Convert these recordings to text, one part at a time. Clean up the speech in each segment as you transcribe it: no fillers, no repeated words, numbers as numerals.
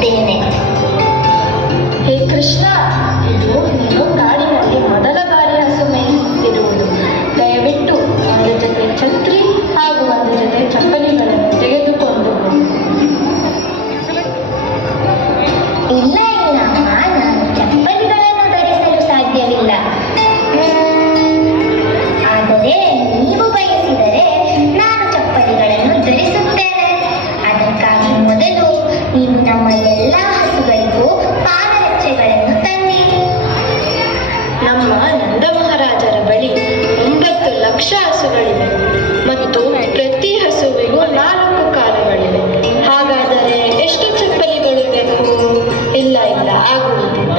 ಬರುತ್ತೇನೆ. ಹೇ ಕೃಷ್ಣ, ಇದು ನೀನು ಕಾಡಿನಲ್ಲಿ ಮೊದಲ ಬಾರಿ ಹಸು ಮೇಯಿಸುತ್ತಿರುವುದು. ದಯವಿಟ್ಟು ಒಂದು ಜೊತೆ ಛತ್ರಿ ಹಾಗೂ ಒಂದು ಜೊತೆ ಚಪ್ಪಲಿಗಳನ್ನು ತೆಗೆದುಕೊಂಡು ಹೋಗು. ಇಲ್ಲ ಇಲ್ಲಮ್ಮ, ನಾನು ಚಪ್ಪಲಿಗಳನ್ನು ಧರಿಸಲು ಸಾಧ್ಯವಿಲ್ಲ. ಆದರೆ ನೀವು ಬಯಸಿದರೆ ನಾನು ಚಪ್ಪಲಿಗಳನ್ನು ಧರಿಸುತ್ತೇನೆ. ಅದಕ್ಕಾಗಿ ಮೊದಲು ನೀವು ನಮ್ಮ ಎಲ್ಲ ಹಸುಗಳಿಗೂ ಪಾದರಕ್ಷೆಗಳನ್ನು ತನ್ನಿ. ನಮ್ಮ ನಂದ ಮಹಾರಾಜರ ಬಳಿ 9 ಲಕ್ಷ ಹಸುಗಳಿವೆ ಮತ್ತು ಪ್ರತಿ ಹಸುವಿಗೂ 4 ಕಾಲುಗಳಿವೆ. ಹಾಗಾದರೆ ಎಷ್ಟು ಚಪ್ಪಲಿಗಳು ಬೇಕು? ಇಲ್ಲ, ಆಗುವುದಿಲ್ಲ.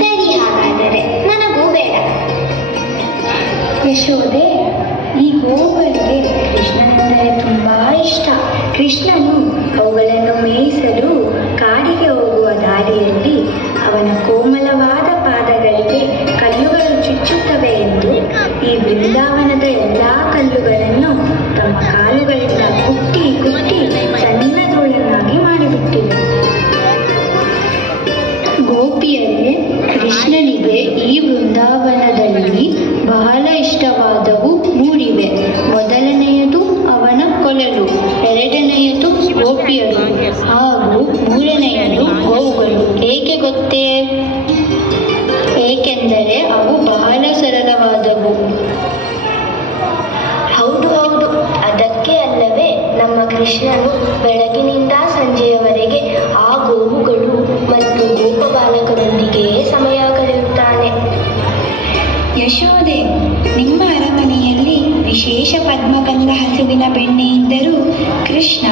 ಸರಿ, ಹಾಗಾದರೆ ನನಗೂ ಬೇಡ. ಯಶೋದೆ, ಈ ಗೋವುಗಳಿಗೆ ಕೃಷ್ಣನೆಂದರೆ ತುಂಬಾ ಇಷ್ಟ. ಕೃಷ್ಣನು ಅವುಗಳನ್ನು ಮೇಯಿಸಲು ಕಾಡಿಗೆ ಹೋಗುವ ದಾರಿಯಲ್ಲಿ ಅವನ ಕೋಮಲವಾದ ಪಾದಗಳಿಗೆ ಕಲ್ಲುಗಳು ಚುಚ್ಚುತ್ತವೆ ಎಂದು ಈ ಬೃಂದಾವನದ ಎಲ್ಲಾ ಕಲ್ಲುಗಳನ್ನು ತಮ್ಮ ಕಾಲುಗಳಿಂದ ಕುಟ್ಟಿ ಕುಟ್ಟಿ ಸಣ್ಣ ಧೂಳನ್ನಾಗಿ ಮಾಡಿಬಿಟ್ಟಿವೆ. ಗೋಪಿಯರೇ, ಕೃಷ್ಣನಿಗೆ ಈ ವೃಂದಾವನದಲ್ಲಿ ಬಹಳ ಇಷ್ಟವಾದವು ಮೂಡಿವೆ. ಮೊದಲನೆಯದು ಅವನ ಕೊಳಲು, ಎರಡನೆಯದು ಗೋಪಿಯರು ಹಾಗೂ ಮೂರನೆಯದು ಗೋವುಗಳು. ಏಕೆ ಗೊತ್ತೇ? ಏಕೆಂದರೆ ಅವು ಬಹಳ ಸರಳವಾದವು. ಹೌದು ಹೌದು, ಅದಕ್ಕೆ ಅಲ್ಲವೇ ನಮ್ಮ ಕೃಷ್ಣನು ಬೆಳಗಿನಿಂದ ಸಂಜೆಯವರೆಗೆ ಆ ಗೋವುಗಳು ಮತ್ತು ಗೋಪಬಾಲಕರೊಂದಿಗೆ ಸಮಯ ಕಳೆಯುತ್ತಾನೆ. ಯಶೋದೆ, ನಿಮ್ಮ ಅರಮನೆಯಲ್ಲಿ ವಿಶೇಷ ಪದ್ಮಗಂಧ ಹಸುವಿನ ಬೆಣ್ಣೆಯಿಂದರೂ ಕೃಷ್ಣ